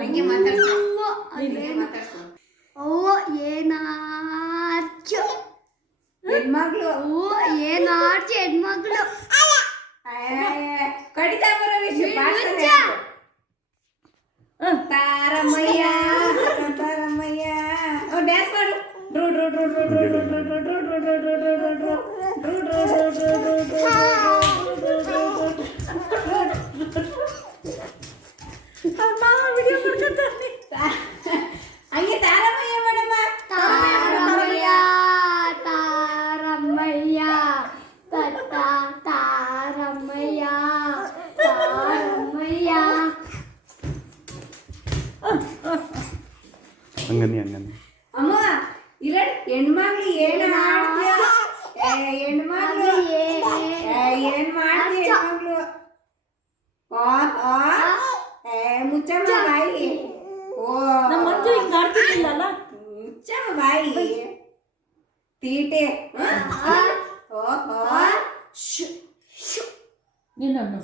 ಹಂಗೆ ಮಾತಾಡ್ಸು. ಹಂಗೆ ಮಾತಾಡ್ಸು. ಅವ್ವ ಏನಾರ್ಚು ಹೆಣ್ಮಗ್ಳು. ಏನಾರ್ಚು ಹೆಣ್ಮಗ್ಳು. ಕಡಿತಾ ಬರೋ ವಿಷಯ ತಾರಮಯ್ಯ ತಾರಮಯ್ಯ. ಡ್ಯಾನ್ಸ್ ಮಾಡು. Drew Drew Drew Drew Drew Drew Drew Drew Drew Drew Drew Drew Drew Drew ಹಂಗೆ ತಾರಮಯ್ಯ ಮೇಡಮ್ಮ. ತಾರಮಯ್ಯ ತಾರಮಯ್ಯ ತತ್ತ ತಾರಮಯ್ಯ ತಾರಮಯ್ಯ. ಹಂಗನಿ ಅಮ್ಮ ಇಲ್ಲ ಹೆಣ್ಮಗ್ಳು ಏನು ಮಾಡ್ತೀಯ? ಹೆಣ್ಮಗ್ಳು ಏನ್ ಮಾಡ್ತೀಯ ಹೆಣ್ಮಗ್ಳು? ಮುಚ್ಚಮ್ಮ ಬಾಯಿ. ಮುಚ್ಚಮ್ಮ ಬಾಯಿ ತೀಟೆ.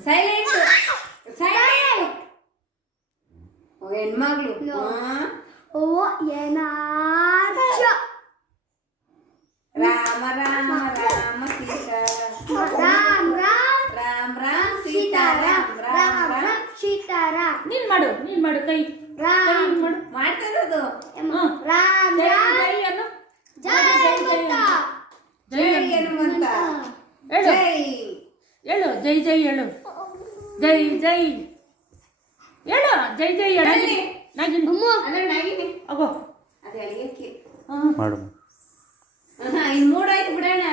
Silent silent. ಹೆಣ್ಮಗ್ಳು ಅವ್ವ ಏನಾರ್ಚು ರಾಮ ರಾಮ ರಾಮ ಸೀತಾ ರಾಮ್ ರಾಮ್ ರಾಮ ರಾಮ ಸೀತಾರಾಮ ರಾಮ ರಾಮ ಸೀತಾರಾಮ್. ನೀನ್ ಮಾಡು ಕೈ ರಾಮ್ ಮಾಡ್ತಿರೋದು. ರಾಮ್ ರಾಮ್ ಜೈ ಅನ್ನು ಜೈ ಹನುಮಂತ. ಜೈ ಹನುಮಂತ. ಹೇಳು ಜೈ ಹೇಳು ಜೈ ಜೈ ಹೇಳು ಜೈ ಜೈ ಹೇಳು ಜೈ ಜೈ ಹೇಳು. ನಾಗಿನಿ ಅಂದ್ರೆ ನಾಗಿನಿ ಅಗೋ ಅದೇ ಅಡಿಗೆ ಮಾಡು. ಇನ್ನು ಮೂಡಾಯ್ತು ಬಿಡೋಣ.